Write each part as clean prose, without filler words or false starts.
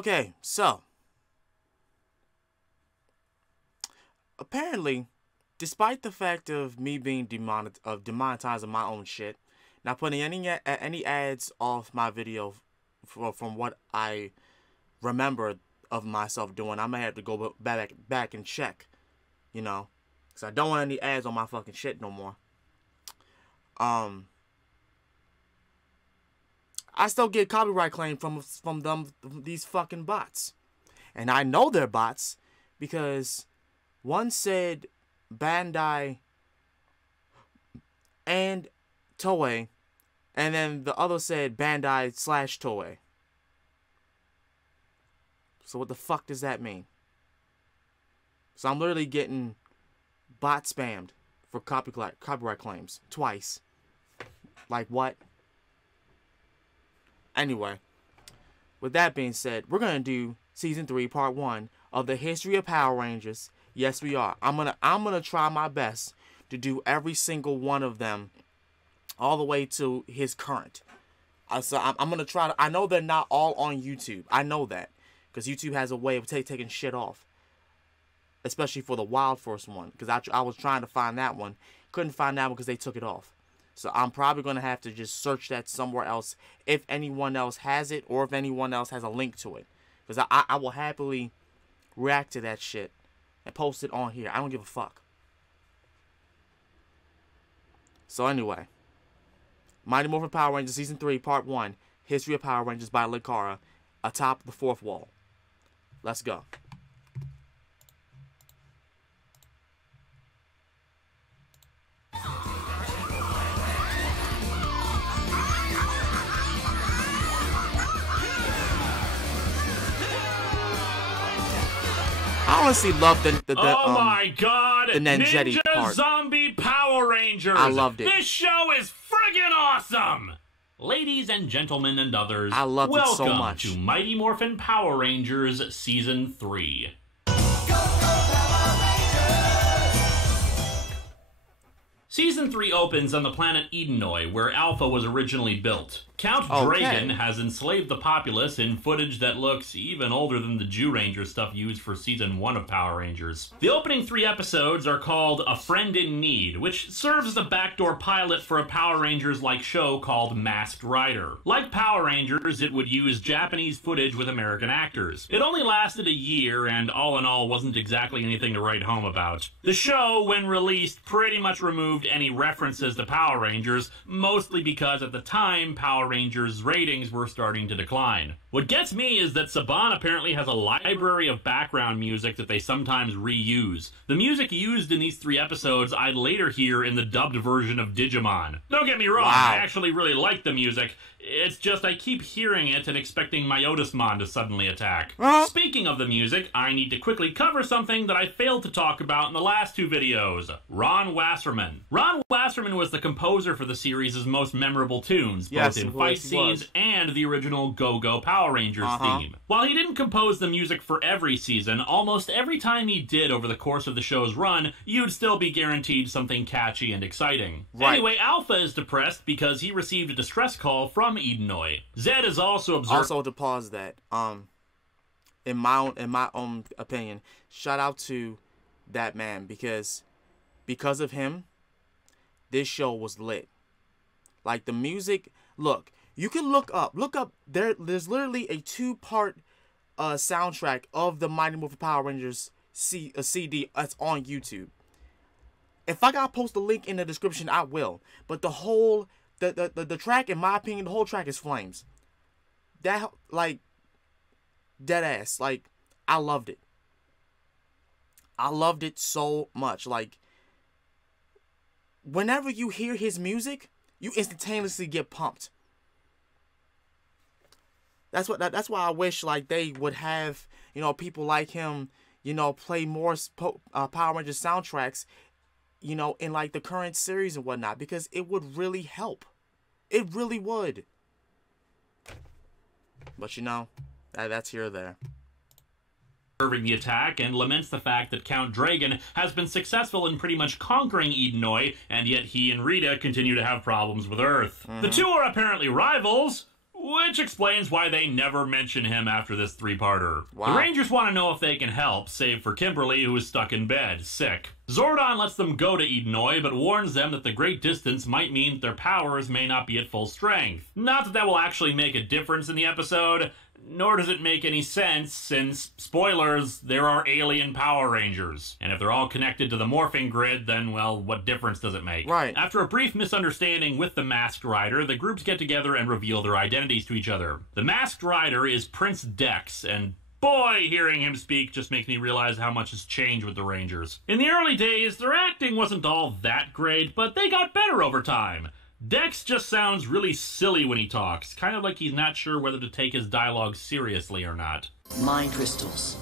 Okay, so apparently, despite the fact of me being demonetizing my own shit, not putting any ads off my video from what I remember of myself doing, I may have to go back and check, you know, because I don't want any ads on my fucking shit no more. I still get copyright claim from these fucking bots, and I know they're bots because one said Bandai and Toei, and then the other said Bandai / Toei. So what the fuck does that mean? So I'm literally getting bot spammed for copyright claims twice. Like what? Anyway, with that being said, we're gonna do season 3, part 1 of the history of Power Rangers. Yes, we are. I'm gonna try my best to do every single one of them, all the way to his current. So I'm gonna try to. I know they're not all on YouTube. I know that because YouTube has a way of taking shit off, especially for the Wild Force one. Because I was trying to find that one, couldn't find that one because they took it off. So I'm probably gonna have to just search that somewhere else if anyone else has it, or if anyone else has a link to it. Because I will happily react to that shit and post it on here. I don't give a fuck. So anyway, Mighty Morphin Power Rangers Season 3, Part 1, History of Power Rangers by Licara, atop the 4th wall. Let's go. I honestly love the oh my god, the Ninjetti Ninja part. Zombie Power Rangers! I loved it. This show is friggin' awesome! Ladies and gentlemen and others, I loved it so much. Welcome to Mighty Morphin Power Rangers Season 3. Season 3 opens on the planet Edenoi, where Alpha was originally built. Count Dragon has enslaved the populace in footage that looks even older than the Jew Ranger stuff used for Season 1 of Power Rangers. The opening 3 episodes are called A Friend in Need, which serves as a backdoor pilot for a Power Rangers-like show called Masked Rider. Like Power Rangers, it would use Japanese footage with American actors. It only lasted a year, and all in all wasn't exactly anything to write home about. The show, when released, pretty much removed any references to Power Rangers, mostly because at the time, Power Rangers' ratings were starting to decline. What gets me is that Saban apparently has a library of background music that they sometimes reuse. The music used in these 3 episodes I'd later hear in the dubbed version of Digimon. Don't get me wrong, I actually really like the music. It's just I keep hearing it and expecting Myotismon to suddenly attack. Speaking of the music, I need to quickly cover something that I failed to talk about in the last 2 videos. Ron Wasserman. Ron Wasserman was the composer for the series' most memorable tunes, both in fight scenes and the original Go-Go Power Rangers theme. While he didn't compose the music for every season, almost every time he did over the course of the show's run, you'd still be guaranteed something catchy and exciting. Anyway, Alpha is depressed because he received a distress call from Edenoi. Zed is also observed. Also, to pause that, in my own opinion, shout out to that man because of him, this show was lit. Like the music, look, you can look up. There's literally a 2-part soundtrack of the Mighty Morphin Power Rangers CD that's on YouTube. If I gotta post the link in the description, I will. But the whole the track, in my opinion, the whole track is flames. That, like, dead ass. Like, I loved it. I loved it so much. Like, whenever you hear his music, you instantaneously get pumped. That's why I wish, like, they would have, you know, people like him, you know, play more Power Rangers soundtracks, you know, in like the current series and whatnot, because it would really help. It really would. But you know, that's here or there. Observing the attack and laments the fact that Count Dragon has been successful in pretty much conquering Edenoi, and yet he and Rita continue to have problems with Earth. The two are apparently rivals, which explains why they never mention him after this three-parter. Wow. The Rangers want to know if they can help, save for Kimberly, who is stuck in bed, sick. Zordon lets them go to Edenoi, but warns them that the great distance might mean that their powers may not be at full strength. Not that that will actually make a difference in the episode, nor does it make any sense, since, spoilers, there are alien Power Rangers. And if they're all connected to the morphing grid, then, well, what difference does it make? Right. After a brief misunderstanding with the Masked Rider, the groups get together and reveal their identities to each other. The Masked Rider is Prince Dex, and boy, hearing him speak just makes me realize how much has changed with the Rangers. In the early days, their acting wasn't all that great, but they got better over time. Dex just sounds really silly when he talks, kind of like he's not sure whether to take his dialogue seriously or not. Mind crystals.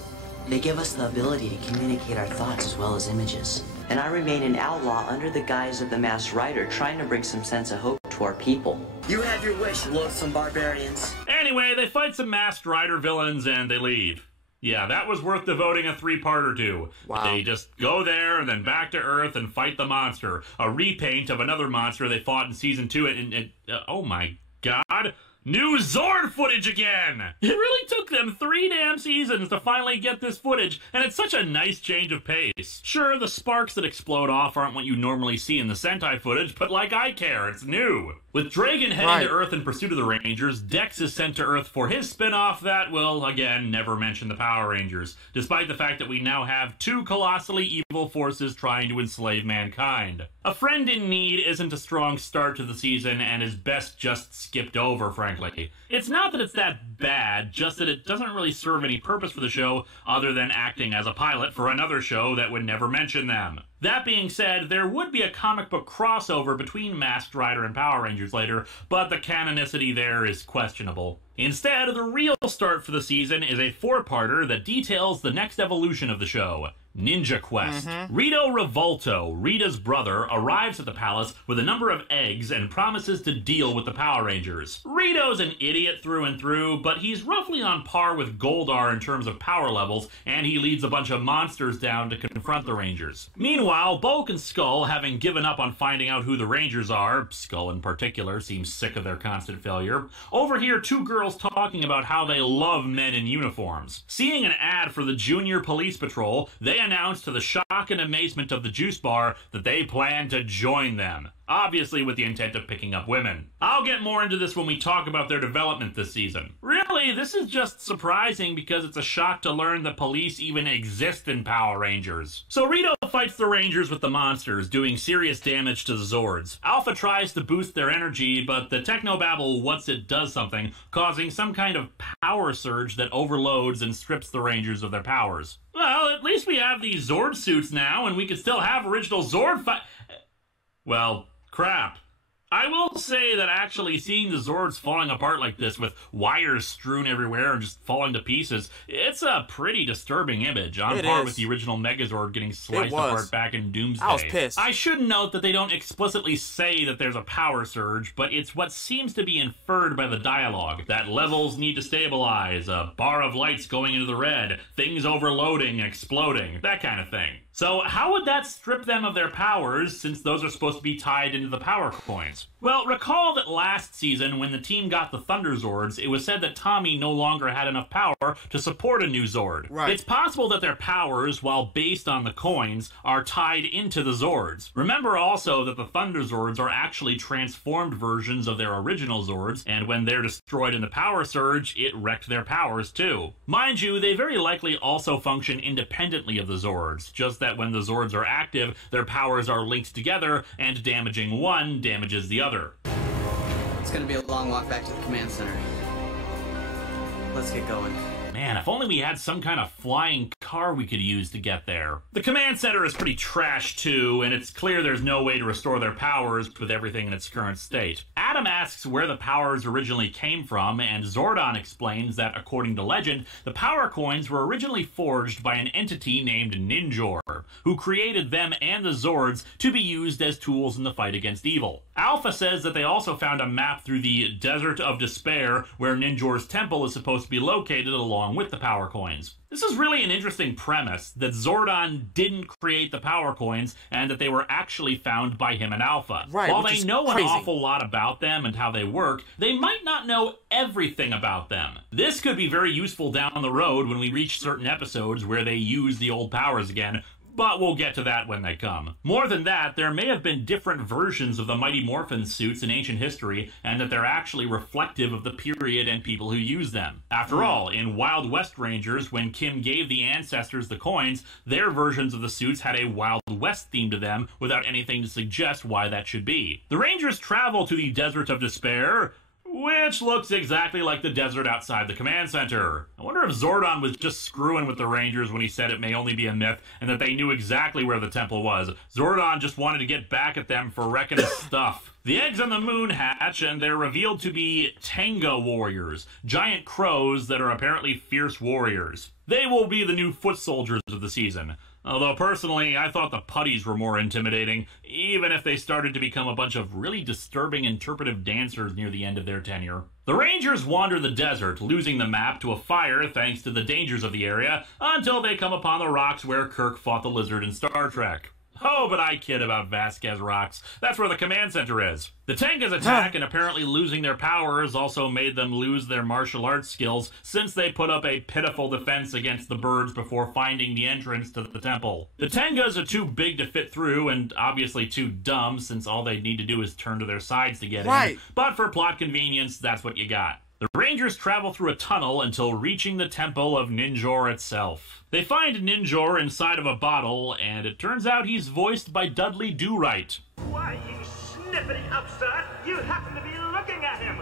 They give us the ability to communicate our thoughts as well as images. And I remain an outlaw under the guise of the Masked Rider, trying to bring some sense of hope to our people. You have your wish, loathsome barbarians. Anyway, they fight some Masked Rider villains and they leave. Yeah, that was worth devoting a three-parter to. Wow. They just go there and then back to Earth and fight the monster. A repaint of another monster they fought in Season 2 and oh my god, new Zord footage again! It really took them 3 damn seasons to finally get this footage, and it's such a nice change of pace. Sure, the sparks that explode off aren't what you normally see in the Sentai footage, but like I care, it's new. With Dragon heading to Earth in pursuit of the Rangers, Dex is sent to Earth for his spin-off that will, again, never mention the Power Rangers, despite the fact that we now have 2 colossally evil forces trying to enslave mankind. A friend in need isn't a strong start to the season and is best just skipped over, frankly. It's not that it's that bad, just that it doesn't really serve any purpose for the show other than acting as a pilot for another show that would never mention them. That being said, there would be a comic book crossover between Masked Rider and Power Rangers later, but the canonicity there is questionable. Instead, the real start for the season is a 4-parter that details the next evolution of the show. Ninja Quest. Rito Revolto, Rita's brother, arrives at the palace with a number of eggs and promises to deal with the Power Rangers. Rito's an idiot through and through, but he's roughly on par with Goldar in terms of power levels, and he leads a bunch of monsters down to confront the Rangers. Meanwhile, Bulk and Skull, having given up on finding out who the Rangers are, Skull in particular seems sick of their constant failure, overhear 2 girls talking about how they love men in uniforms. Seeing an ad for the Junior Police Patrol, they announce to the shock and amazement of the juice bar that they plan to join them. Obviously with the intent of picking up women. I'll get more into this when we talk about their development this season. Really, this is just surprising because it's a shock to learn that police even exist in Power Rangers. So Rito fights the Rangers with the monsters, doing serious damage to the Zords. Alpha tries to boost their energy, but the technobabble what's it does something, causing some kind of power surge that overloads and strips the Rangers of their powers. Well, at least we have these Zord suits now, and we can still have original Zord well, crap. I will say that actually seeing the Zords falling apart like this with wires strewn everywhere and just falling to pieces, it's a pretty disturbing image, on par with the original Megazord getting sliced apart back in Doomsday. I was pissed. I should note that they don't explicitly say that there's a power surge, but it's what seems to be inferred by the dialogue. That levels need to stabilize, a bar of lights going into the red, things overloading, exploding, that kind of thing. So how would that strip them of their powers, since those are supposed to be tied into the power coins? Well, recall that last season, when the team got the Thunder Zords, it was said that Tommy no longer had enough power to support a new Zord. Right. It's possible that their powers, while based on the coins, are tied into the Zords. Remember also that the Thunder Zords are actually transformed versions of their original Zords, and when they're destroyed in the power surge, it wrecked their powers too. Mind you, they very likely also function independently of the Zords, just that when the Zords are active, their powers are linked together, and damaging one damages the other. It's gonna be a long walk back to the command center. Let's get going. Man, if only we had some kind of flying car we could use to get there. The command center is pretty trash too, and it's clear there's no way to restore their powers with everything in its current state. Adam asks where the powers originally came from, and Zordon explains that, according to legend, the power coins were originally forged by an entity named Ninjor, who created them and the Zords to be used as tools in the fight against evil. Alpha says that they also found a map through the Desert of Despair where Ninjor's temple is supposed to be located along with the power coins. This is really an interesting premise, that Zordon didn't create the power coins and that they were actually found by him and Alpha. Right, While they know crazy. an awful lot about them and how they work, they might not know everything about them. This could be very useful down the road when we reach certain episodes where they use the old powers again, but we'll get to that when they come. More than that, there may have been different versions of the Mighty Morphin suits in ancient history, and that they're actually reflective of the period and people who use them. After all, in Wild West Rangers, when Kim gave the ancestors the coins, their versions of the suits had a Wild West theme to them, without anything to suggest why that should be. The Rangers travel to the Desert of Despair, which looks exactly like the desert outside the command center. I wonder if Zordon was just screwing with the Rangers when he said it may only be a myth and that they knew exactly where the temple was. Zordon just wanted to get back at them for wrecking his stuff. The eggs on the moon hatch, and they're revealed to be Tenga warriors, giant crows that are apparently fierce warriors. They will be the new foot soldiers of the season. Although personally, I thought the putties were more intimidating, even if they started to become a bunch of really disturbing interpretive dancers near the end of their tenure. The Rangers wander the desert, losing the map to a fire thanks to the dangers of the area, until they come upon the rocks where Kirk fought the lizard in Star Trek. Oh, but I kid about Vasquez Rocks. That's where the command center is. The Tenga's attack and apparently losing their powers also made them lose their martial arts skills, since they put up a pitiful defense against the birds before finding the entrance to the temple. The Tengas are too big to fit through, and obviously too dumb, since all they need to do is turn to their sides to get in. But for plot convenience, that's what you got. The Rangers travel through a tunnel until reaching the temple of Ninjor itself. They find Ninjor inside of a bottle, and it turns out he's voiced by Dudley Do-Right. Why, you snippety upstart, you happen to be looking at him!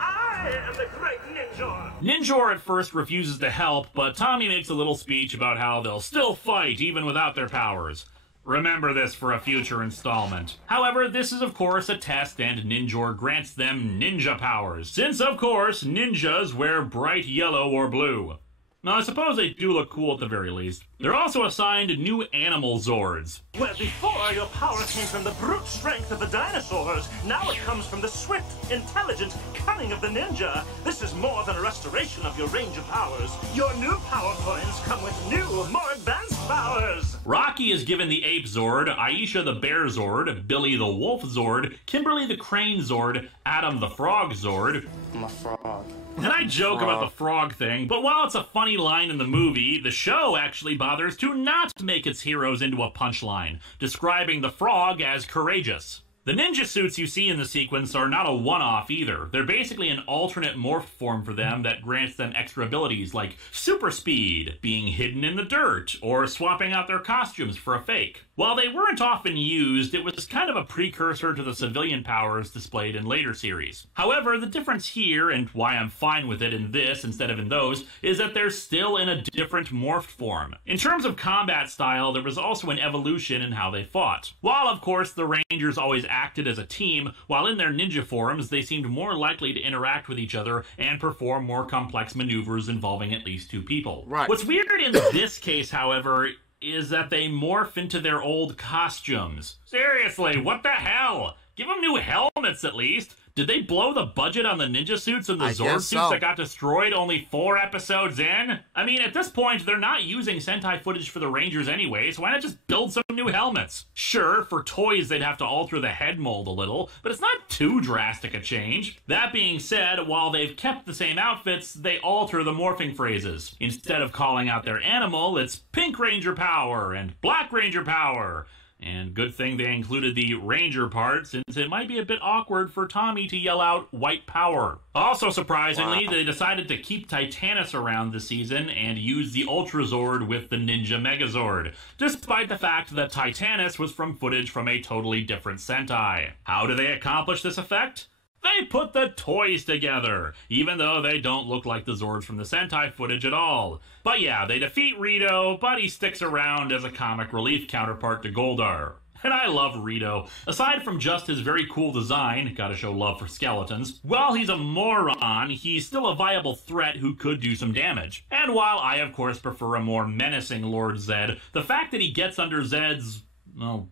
I am the great Ninjor! Ninjor at first refuses to help, but Tommy makes a little speech about how they'll still fight even without their powers. Remember this for a future installment. However, this is of course a test, and Ninjor grants them ninja powers, since of course ninjas wear bright yellow or blue. Now I suppose they do look cool at the very least. They're also assigned new animal Zords. Where before your power came from the brute strength of the dinosaurs, now it comes from the swift, intelligent cunning of the ninja. This is more than a restoration of your range of powers. Your new power coins come with new, more advanced powers. Rocky is given the Ape Zord, Aisha the Bear Zord, Billy the Wolf Zord, Kimberly the Crane Zord, Adam the Frog Zord. I'm a frog. And I joke about the frog thing, but while it's a funny line in the movie, the show actually bothers to not make its heroes into a punchline, describing the frog as courageous. The ninja suits you see in the sequence are not a one-off either. They're basically an alternate morph form for them that grants them extra abilities like super speed, being hidden in the dirt, or swapping out their costumes for a fake. While they weren't often used, it was kind of a precursor to the civilian powers displayed in later series. However, the difference here, and why I'm fine with it in this instead of in those, is that they're still in a different morphed form. In terms of combat style, there was also an evolution in how they fought. While, of course, the Rangers always acted as a team, while in their ninja forms, they seemed more likely to interact with each other and perform more complex maneuvers involving at least two people. Right. What's weird in this case, however, is that they morph into their old costumes. Seriously, what the hell? Give them new helmets at least. Did they blow the budget on the ninja suits and the Zord suits that got destroyed only 4 episodes in? I mean, at this point, they're not using Sentai footage for the Rangers anyway, so why not just build some new helmets? Sure, for toys they'd have to alter the head mold a little, but it's not too drastic a change. That being said, while they've kept the same outfits, they alter the morphing phrases. Instead of calling out their animal, it's Pink Ranger Power and Black Ranger Power. And good thing they included the Ranger part, since it might be a bit awkward for Tommy to yell out White Power. Also surprisingly, they decided to keep Titanus around this season and use the Ultra Zord with the Ninja Megazord, despite the fact that Titanus was from footage from a totally different Sentai. How do they accomplish this effect? They put the toys together, even though they don't look like the Zords from the Sentai footage at all. But yeah, they defeat Rito, but he sticks around as a comic relief counterpart to Goldar. And I love Rito. Aside from just his very cool design, gotta show love for skeletons, while he's a moron, he's still a viable threat who could do some damage. And while I of course prefer a more menacing Lord Zed, the fact that he gets under Zed's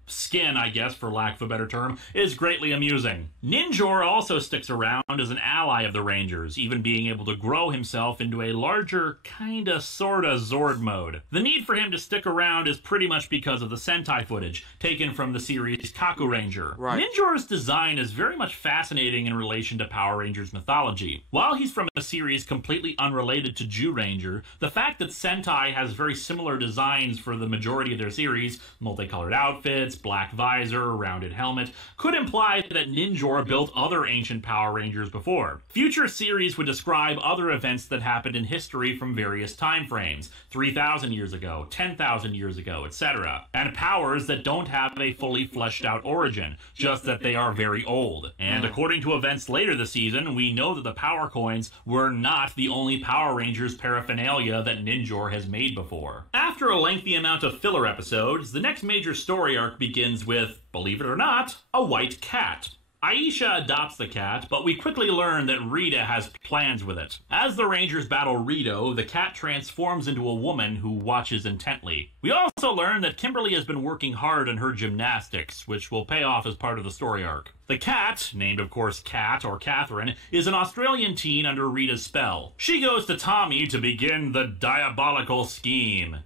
skin, I guess, for lack of a better term, is greatly amusing. Ninjor also sticks around as an ally of the Rangers, even being able to grow himself into a larger, kinda sorta Zord mode. The need for him to stick around is pretty much because of the Sentai footage, taken from the series Kaku Ranger. Right. Ninjor's design is very much fascinating in relation to Power Rangers mythology. While he's from a series completely unrelated to Zyuranger, the fact that Sentai has very similar designs for the majority of their series, multicolored outfits, black visor, rounded helmet, could imply that Ninjor built other ancient Power Rangers before. Future series would describe other events that happened in history from various time frames, 3,000 years ago, 10,000 years ago, etc., and powers that don't have a fully fleshed out origin, just that they are very old. And according to events later this season, we know that the Power Coins were not the only Power Rangers paraphernalia that Ninjor has made before. After a lengthy amount of filler episodes, the next major story arc begins with, believe it or not, a white cat. Aisha adopts the cat, but we quickly learn that Rita has plans with it. As the Rangers battle Rito, the cat transforms into a woman who watches intently. We also learn that Kimberly has been working hard on her gymnastics, which will pay off as part of the story arc. The cat, named of course Cat or Catherine, is an Australian teen under Rita's spell. She goes to Tommy to begin the diabolical scheme.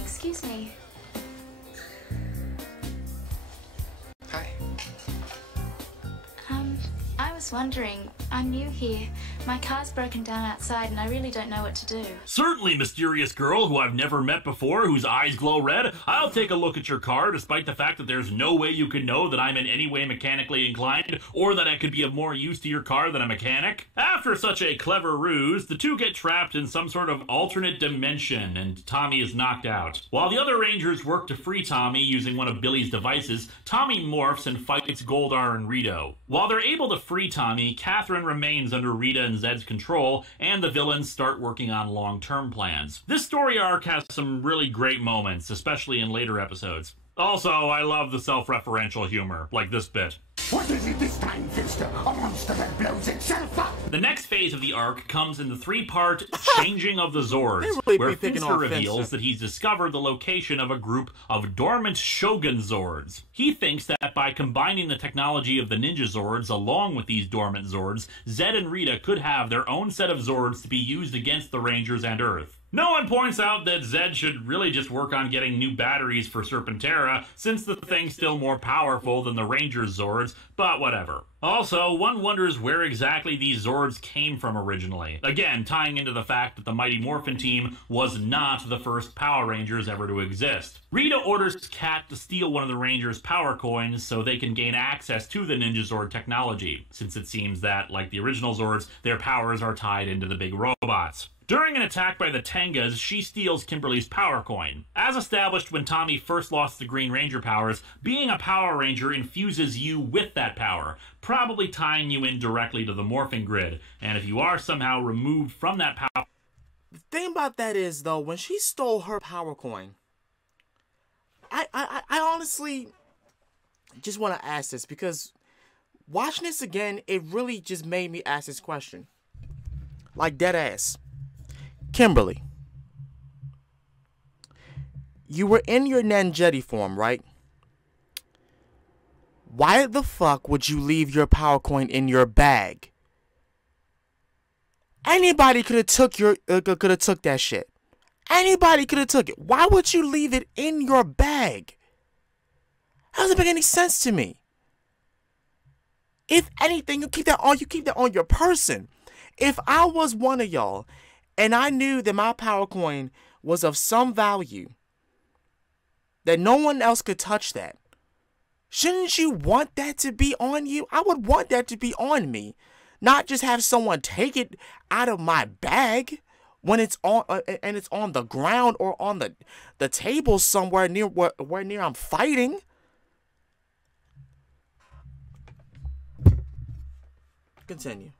Excuse me. Hi. I was wondering, I'm new here. My car's broken down outside and I really don't know what to do. Certainly, mysterious girl who I've never met before, whose eyes glow red. I'll take a look at your car, despite the fact that there's no way you can know that I'm in any way mechanically inclined, or that I could be of more use to your car than a mechanic. After such a clever ruse, the two get trapped in some sort of alternate dimension, and Tommy is knocked out. While the other Rangers work to free Tommy using one of Billy's devices, Tommy morphs and fights Goldar and Rito. While they're able to free Tommy, Catherine remains under Rita and Zed's control, and the villains start working on long-term plans. This story arc has some really great moments, especially in later episodes. Also, I love the self-referential humor, like this bit. What is it this time, Finster? A monster that blows itself up? The next phase of the arc comes in the three-part Changing of the Zords, really where be picking Finster on reveals Finster. that he's discovered the location of a group of dormant Shogun Zords. He thinks that by combining the technology of the Ninja Zords along with these dormant Zords, Zed and Rita could have their own set of Zords to be used against the Rangers and Earth. No one points out that Zed should really just work on getting new batteries for Serpentera, since the thing's still more powerful than the Rangers' Zords, but whatever. Also, one wonders where exactly these Zords came from originally. Again, tying into the fact that the Mighty Morphin team was not the first Power Rangers ever to exist. Rita orders Cat to steal one of the Rangers' power coins so they can gain access to the Ninja Zord technology, since it seems that, like the original Zords, their powers are tied into the big robots. During an attack by the Tengas, she steals Kimberly's power coin. As established when Tommy first lost the Green Ranger powers, being a Power Ranger infuses you with that power, probably tying you in directly to the morphing grid. And if you are somehow removed from that power... The thing about that is, though, when she stole her power coin, I honestly just want to ask this, because watching this again, it really just made me ask this question. Like, dead ass. Kimberly, you were in your Nanjetti form, right? Why the fuck would you leave your power coin in your bag? Anybody could have took that shit. Anybody could have took it. Why would you leave it in your bag? That doesn't make any sense to me. If anything, you keep that on your person. If I was one of y'all and I knew that my power coin was of some value, that no one else could touch that, shouldn't you want that to be on you? I would want that to be on me, not just have someone take it out of my bag when it's on and it's on the ground or on the table somewhere near where near I'm fighting. Continue.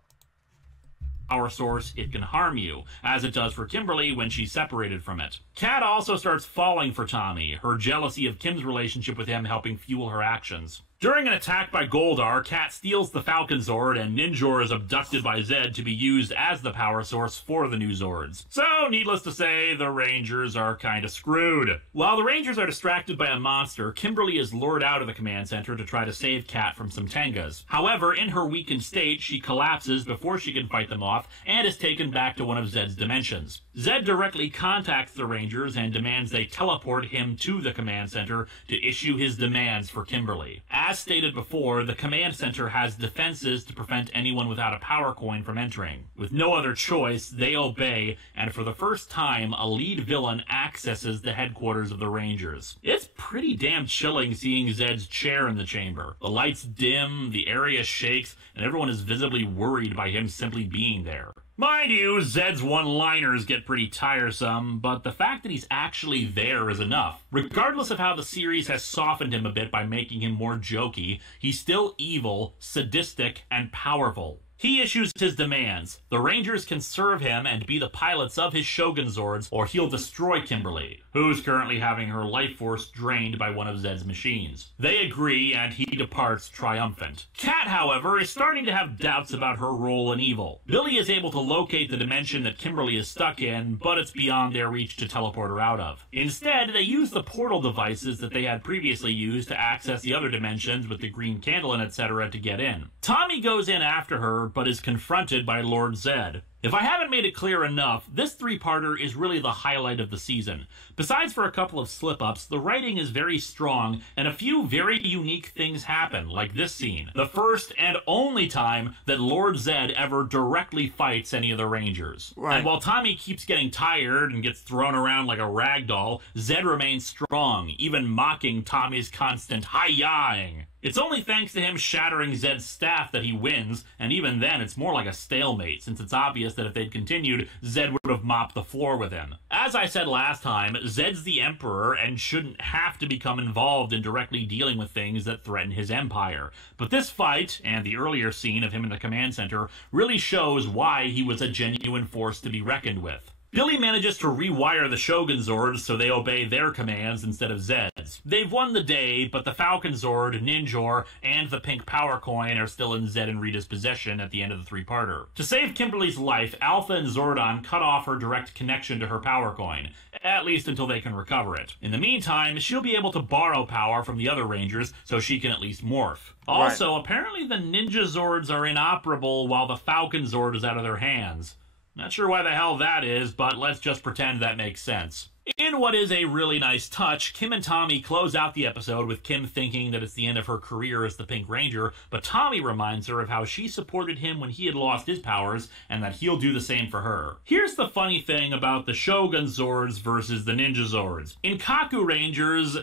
Power source, it can harm you, as it does for Kimberly when she's separated from it. Kat also starts falling for Tommy, her jealousy of Kim's relationship with him helping fuel her actions. During an attack by Goldar, Kat steals the Falcon Zord, and Ninjor is abducted by Zed to be used as the power source for the new Zords. So, needless to say, the Rangers are kinda screwed. While the Rangers are distracted by a monster, Kimberly is lured out of the command center to try to save Kat from some Tengas. However, in her weakened state, she collapses before she can fight them off, and is taken back to one of Zed's dimensions. Zed directly contacts the Rangers and demands they teleport him to the command center to issue his demands for Kimberly. As stated before, the command center has defenses to prevent anyone without a power coin from entering. With no other choice, they obey, and for the first time, a lead villain accesses the headquarters of the Rangers. It's pretty damn chilling seeing Zed's chair in the chamber. The lights dim, the area shakes, and everyone is visibly worried by him simply being there. Mind you, Zed's one-liners get pretty tiresome, but the fact that he's actually there is enough. Regardless of how the series has softened him a bit by making him more jokey, he's still evil, sadistic, and powerful. He issues his demands. The Rangers can serve him and be the pilots of his Shogun Zords, or he'll destroy Kimberly, who's currently having her life force drained by one of Zed's machines. They agree, and he departs triumphant. Kat, however, is starting to have doubts about her role in evil. Billy is able to locate the dimension that Kimberly is stuck in, but it's beyond their reach to teleport her out of. Instead, they use the portal devices that they had previously used to access the other dimensions with the green candle and etc. to get in. Tommy goes in after her, but is confronted by Lord Zed. If I haven't made it clear enough, this three-parter is really the highlight of the season. Besides for a couple of slip-ups, the writing is very strong, and a few very unique things happen, like this scene. The first and only time that Lord Zed ever directly fights any of the Rangers. Right. And while Tommy keeps getting tired and gets thrown around like a rag doll, Zed remains strong, even mocking Tommy's constant hi-yahing. It's only thanks to him shattering Zed's staff that he wins, and even then it's more like a stalemate, since it's obvious that if they'd continued, Zed would have mopped the floor with him. As I said last time, Zed's the Emperor and shouldn't have to become involved in directly dealing with things that threaten his empire. But this fight, and the earlier scene of him in the command center, really shows why he was a genuine force to be reckoned with. Billy manages to rewire the Shogun Zords so they obey their commands instead of Zed's. They've won the day, but the Falcon Zord, Ninjor, and the pink power coin are still in Zed and Rita's possession at the end of the three-parter. To save Kimberly's life, Alpha and Zordon cut off her direct connection to her power coin, at least until they can recover it. In the meantime, she'll be able to borrow power from the other Rangers so she can at least morph. Also, apparently the Ninja Zords are inoperable while the Falcon Zord is out of their hands. Not sure why the hell that is, but let's just pretend that makes sense. In what is a really nice touch, Kim and Tommy close out the episode with Kim thinking that it's the end of her career as the Pink Ranger, but Tommy reminds her of how she supported him when he had lost his powers, and that he'll do the same for her. Here's the funny thing about the Shogun Zords versus the Ninja Zords. In Kaku Rangers,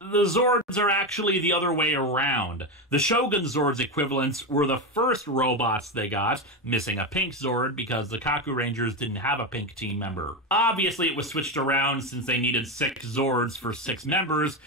the Zords are actually the other way around. The Shogun Zord's equivalents were the first robots they got, missing a pink Zord because the Kaku Rangers didn't have a pink team member. Obviously it was switched around since they needed 6 Zords for 6 members,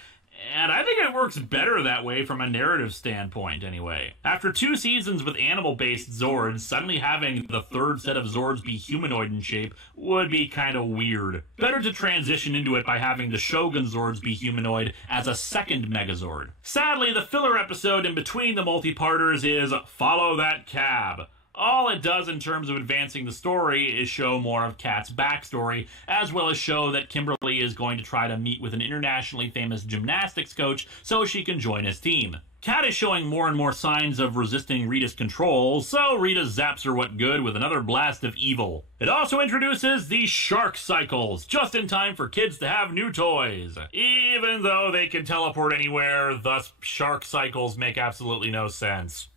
and I think it works better that way from a narrative standpoint, anyway. After 2 seasons with animal-based Zords, suddenly having the third set of Zords be humanoid in shape would be kinda weird. Better to transition into it by having the Shogun Zords be humanoid as a second Megazord. Sadly, the filler episode in between the multi-parters is Follow That Cab. All it does in terms of advancing the story is show more of Kat's backstory, as well as show that Kimberly is going to try to meet with an internationally famous gymnastics coach so she can join his team. Kat is showing more and more signs of resisting Rita's control, so Rita zaps her what good with another blast of evil. It also introduces the Shark Cycles, just in time for kids to have new toys. Even though they can teleport anywhere, thus Shark Cycles make absolutely no sense.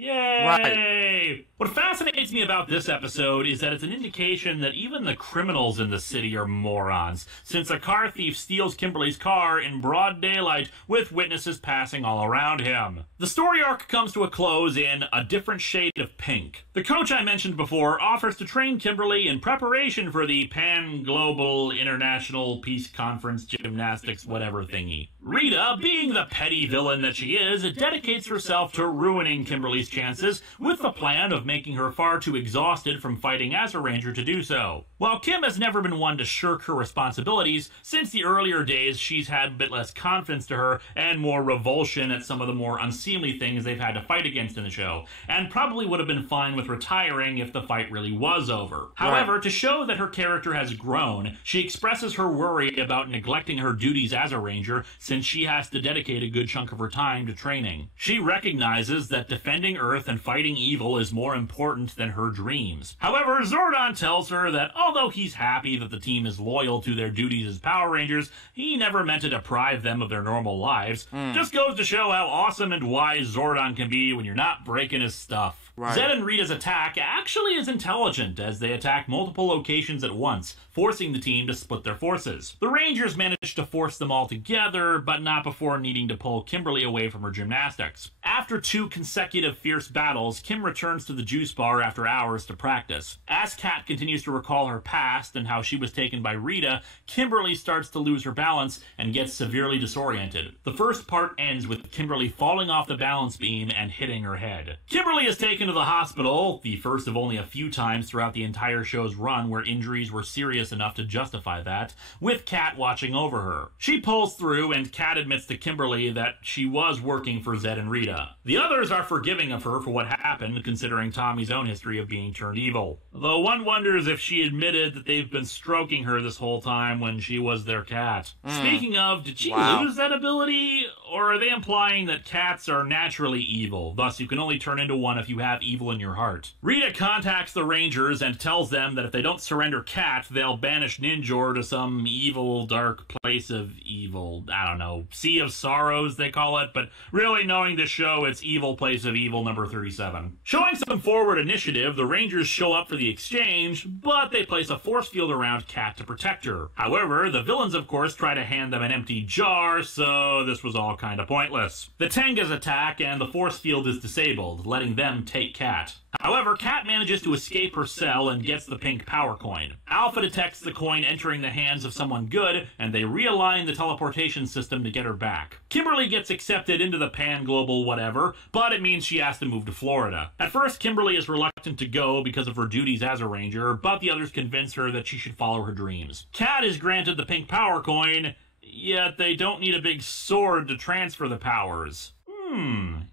Yay! Right. What fascinates me about this episode is that it's an indication that even the criminals in the city are morons, since a car thief steals Kimberly's car in broad daylight with witnesses passing all around him. The story arc comes to a close in A Different Shade of Pink. The coach I mentioned before offers to train Kimberly in preparation for the Pan-Global International Peace Conference Gymnastics whatever thingy. Rita, being the petty villain that she is, dedicates herself to ruining Kimberly's Kimberly's chances with the plan of making her far too exhausted from fighting as a ranger to do so. While Kim has never been one to shirk her responsibilities, since the earlier days she's had a bit less confidence to her and more revulsion at some of the more unseemly things they've had to fight against in the show, and probably would have been fine with retiring if the fight really was over. However, to show that her character has grown, she expresses her worry about neglecting her duties as a ranger since she has to dedicate a good chunk of her time to training. She recognizes that defending Earth and fighting evil is more important than her dreams. However, Zordon tells her that although he's happy that the team is loyal to their duties as Power Rangers, he never meant to deprive them of their normal lives. Just goes to show how awesome and wise Zordon can be when you're not breaking his stuff. Zed and Rita's attack actually is intelligent as they attack multiple locations at once, forcing the team to split their forces. The Rangers manage to force them all together, but not before needing to pull Kimberly away from her gymnastics. After 2 consecutive fierce battles, Kim returns to the juice bar after hours to practice. As Kat continues to recall her past and how she was taken by Rita, Kimberly starts to lose her balance and gets severely disoriented. The first part ends with Kimberly falling off the balance beam and hitting her head. Kimberly is taken to the hospital, the first of only a few times throughout the entire show's run where injuries were serious enough to justify that, with Kat watching over her. She pulls through, and Kat admits to Kimberly that she was working for Zed and Rita. The others are forgiving of her for what happened, considering Tommy's own history of being turned evil. Though one wonders if she admitted that they've been stroking her this whole time when she was their cat. Speaking of, did she lose that ability? Or are they implying that cats are naturally evil, thus you can only turn into one if you have evil in your heart? Rita contacts the Rangers and tells them that if they don't surrender Kat, they'll banish Ninjor to some evil, dark place of evil. I don't know, Sea of Sorrows they call it, but really knowing the show, it's Evil Place of Evil number 37. Showing some forward initiative, the Rangers show up for the exchange, but they place a force field around Kat to protect her. However, the villains of course try to hand them an empty jar, so this was all kind of pointless. The Tengas attack and the force field is disabled, letting them take Kat. However, Kat manages to escape her cell and gets the pink power coin. Alpha detects the coin entering the hands of someone good, and they realign the teleportation system to get her back. Kimberly gets accepted into the pan-global whatever, but it means she has to move to Florida. At first, Kimberly is reluctant to go because of her duties as a ranger, but the others convince her that she should follow her dreams. Kat is granted the pink power coin, yet they don't need a big sword to transfer the powers.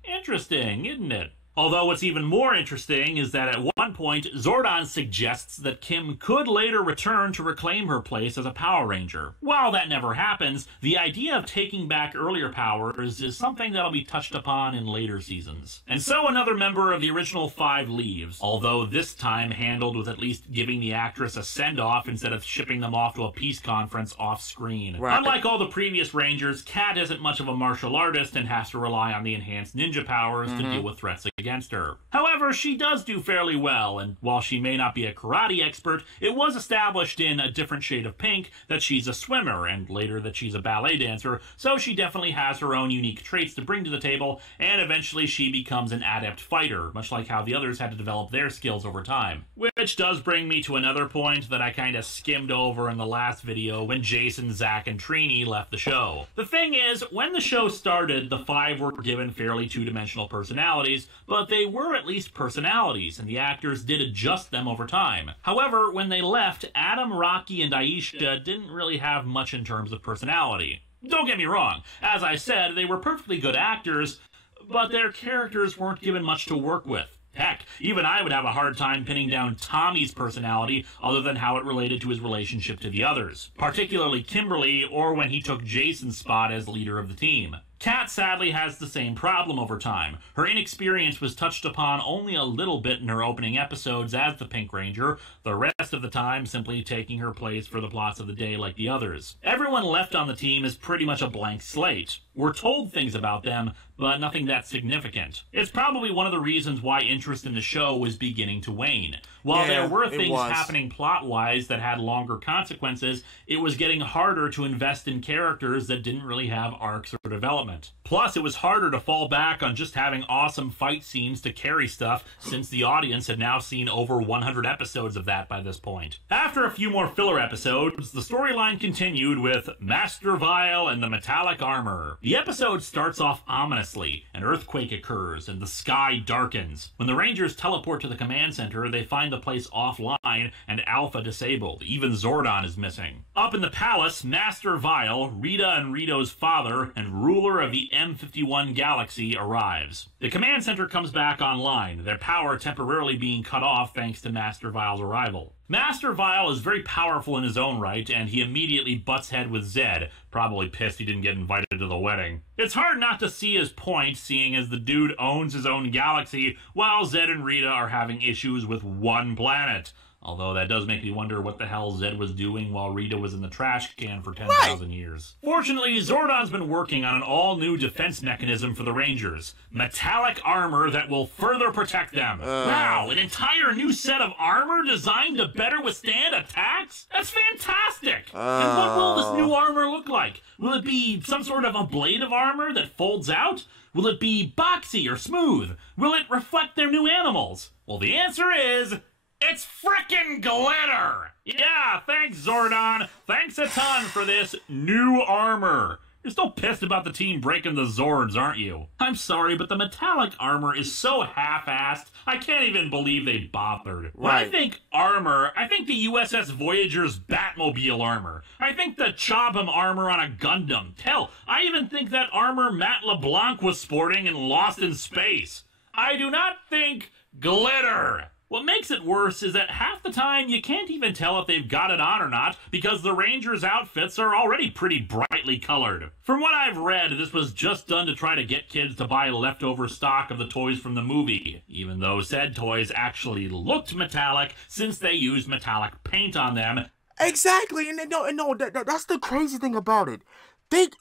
Interesting, isn't it? Although what's even more interesting is that at one point, Zordon suggests that Kim could later return to reclaim her place as a Power Ranger. While that never happens, the idea of taking back earlier powers is something that'll be touched upon in later seasons. And so another member of the original 5 leaves, although this time handled with at least giving the actress a send-off instead of shipping them off to a peace conference off-screen. Right. Unlike all the previous Rangers, Kat isn't much of a martial artist and has to rely on the enhanced ninja powers to deal with threats against her. However, she does do fairly well, and while she may not be a karate expert, it was established in A Different Shade of Pink that she's a swimmer, and later that she's a ballet dancer, so she definitely has her own unique traits to bring to the table, and eventually she becomes an adept fighter, much like how the others had to develop their skills over time. Which does bring me to another point that I kinda skimmed over in the last video when Jason, Zach, and Trini left the show. The thing is, when the show started, the 5 were given fairly two-dimensional personalities, but they were at least personalities, and the actors did adjust them over time. However, when they left, Adam, Rocky, and Aisha didn't really have much in terms of personality. Don't get me wrong, as I said, they were perfectly good actors, but their characters weren't given much to work with. Heck, even I would have a hard time pinning down Tommy's personality other than how it related to his relationship to the others, particularly Kimberly or when he took Jason's spot as leader of the team. Kat sadly has the same problem over time. Her inexperience was touched upon only a little bit in her opening episodes as the Pink Ranger, the rest of the time simply taking her place for the plots of the day like the others. Everyone left on the team is pretty much a blank slate. We're told things about them, but nothing that significant. It's probably one of the reasons why interest in the show was beginning to wane. While there were things happening plot-wise that had longer consequences, it was getting harder to invest in characters that didn't really have arcs or development. Plus, it was harder to fall back on just having awesome fight scenes to carry stuff, since the audience had now seen over 100 episodes of that by this point. After a few more filler episodes, the storyline continued with Master Vile and the Metallic Armor. The episode starts off ominously. An earthquake occurs, and the sky darkens. When the Rangers teleport to the command center, they find the place offline and Alpha disabled. Even Zordon is missing. Up in the palace, Master Vile, Rita and Rito's father, and ruler of the M51 galaxy arrives. The command center comes back online, their power temporarily being cut off thanks to Master Vile's arrival. Master Vile is very powerful in his own right, and he immediately butts head with Zed, probably pissed he didn't get invited to the wedding. It's hard not to see his point, seeing as the dude owns his own galaxy, while Zed and Rita are having issues with one planet. Although that does make me wonder what the hell Zed was doing while Rita was in the trash can for 10,000 years. Fortunately, Zordon's been working on an all-new defense mechanism for the Rangers. Metallic armor that will further protect them. Wow, an entire new set of armor designed to better withstand attacks? That's fantastic! And what will this new armor look like? Will it be some sort of a blade of armor that folds out? Will it be boxy or smooth? Will it reflect their new animals? Well, the answer is... it's frickin' glitter! Yeah, thanks, Zordon. Thanks a ton for this new armor. You're still pissed about the team breaking the Zords, aren't you? I'm sorry, but the metallic armor is so half-assed, I can't even believe they bothered. When I think armor, I think the USS Voyager's Batmobile armor. I think the Chobham armor on a Gundam. Hell, I even think that armor Matt LeBlanc was sporting in Lost in Space. I do not think glitter. What makes it worse is that half the time you can't even tell if they've got it on or not because the Rangers' outfits are already pretty brightly colored. From what I've read, this was just done to try to get kids to buy leftover stock of the toys from the movie, even though said toys actually looked metallic since they used metallic paint on them. Exactly, and that's the crazy thing about it.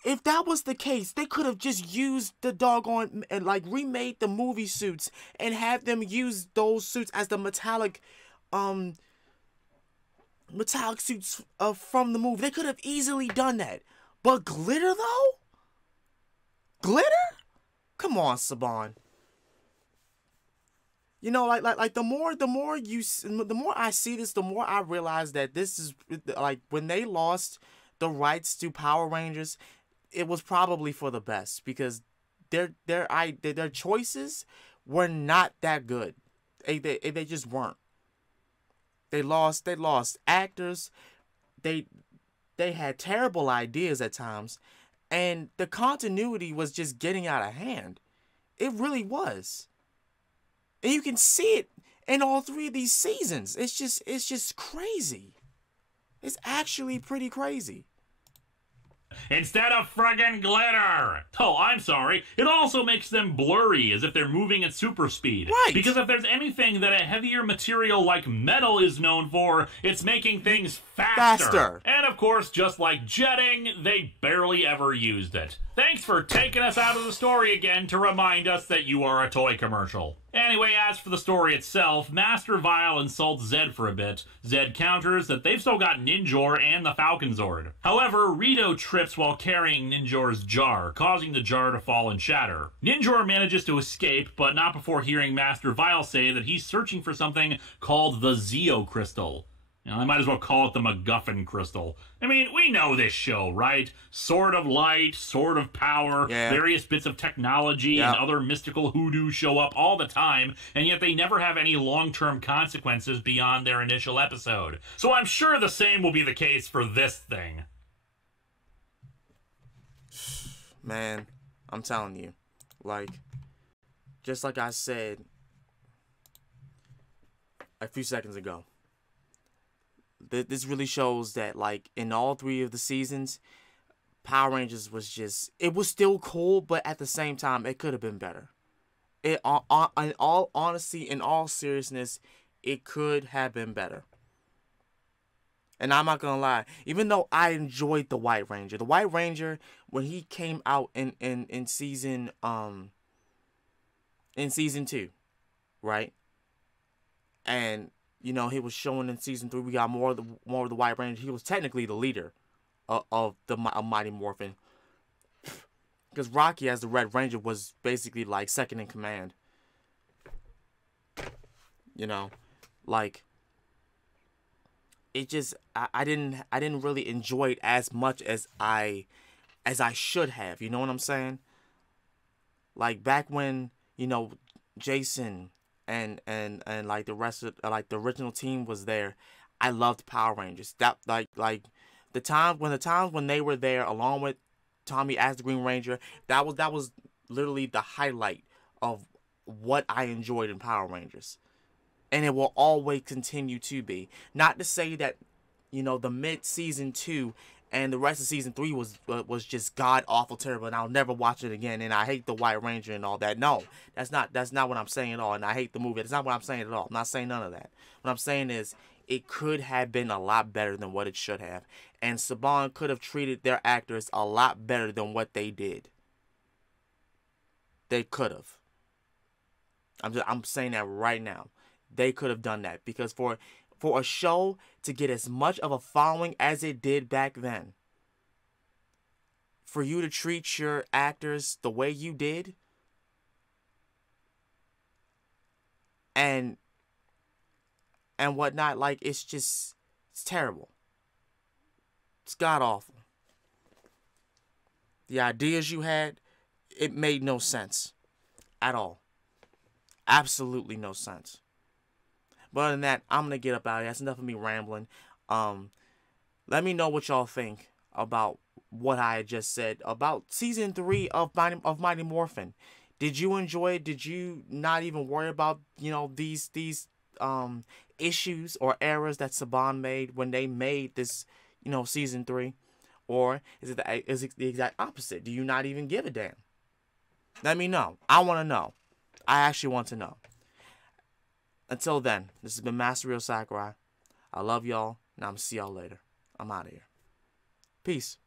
If that was the case, they could have just used the doggone and like remade the movie suits and have them use those suits as the metallic suits from the movie. They could have easily done that. But glitter though? Glitter? Come on, Saban. You know, like the more I see this, the more I realize that this is like when they lost the rights to Power Rangers, it was probably for the best because their choices were not that good. They just weren't. They lost actors. They had terrible ideas at times, and the continuity was just getting out of hand. It really was. And you can see it in all three of these seasons. It's just crazy. It's actually pretty crazy. Instead of friggin' glitter! Oh, I'm sorry. It also makes them blurry, as if they're moving at super speed. Right! Because if there's anything that a heavier material like metal is known for, it's making things faster. And of course, just like jetting, they barely ever used it. Thanks for taking us out of the story again to remind us that you are a toy commercial. Anyway, as for the story itself, Master Vile insults Zed for a bit. Zed counters that they've still got Ninjor and the Falcon Zord. However, Rito trips while carrying Ninjor's jar, causing the jar to fall and shatter. Ninjor manages to escape, but not before hearing Master Vile say that he's searching for something called the Zeo Crystal. Now, I might as well call it the MacGuffin Crystal. I mean, we know this show, right? Sword of Light, Sword of Power, various bits of technology and other mystical hoodoo show up all the time, and yet they never have any long-term consequences beyond their initial episode. So I'm sure the same will be the case for this thing. Man, I'm telling you, like, just like I said a few seconds ago, this really shows that, like, in all three of the seasons, Power Rangers was just, it was still cool, but at the same time, it could have been better. In all honesty, in all seriousness, it could have been better. And I'm not gonna lie, even though I enjoyed the White Ranger, when he came out in season 2, right? And he was showing in season 3. We got more of the White Ranger. He was technically the leader of Mighty Morphin, because Rocky as the Red Ranger was basically like second in command. Like, it just I didn't really enjoy it as much as I should have. You know what I'm saying? Like back when Jason and like the rest of like the original team was there, I loved Power Rangers. That like the times when they were there along with Tommy as the Green Ranger, that was literally the highlight of what I enjoyed in Power Rangers. And it will always continue to be. Not to say that, the mid-season 2 and the rest of season 3 was just god-awful terrible and I'll never watch it again and I hate the White Ranger and all that. No, that's not what I'm saying at all. And I hate the movie. That's not what I'm saying at all. I'm not saying none of that. What I'm saying is it could have been a lot better than what it should have. And Saban could have treated their actors a lot better than what they did. They could have. I'm saying that right now. They could have done that, because for a show to get as much of a following as it did back then, for you to treat your actors the way you did, and whatnot, like, it's terrible. It's god awful. The ideas you had, it made no sense at all. Absolutely no sense. But other than that, I'm going to get up out of here. That's enough of me rambling. Let me know what y'all think about what I had just said about season 3 of Mighty Morphin. Did you enjoy it? Did you not even worry about, these issues or errors that Saban made when they made this, season 3? Or is it the exact opposite? Do you not even give a damn? Let me know. I want to know. I actually want to know. Until then, this has been Master Ryo Sakurai. I love y'all, and I'm going to see y'all later. I'm out of here. Peace.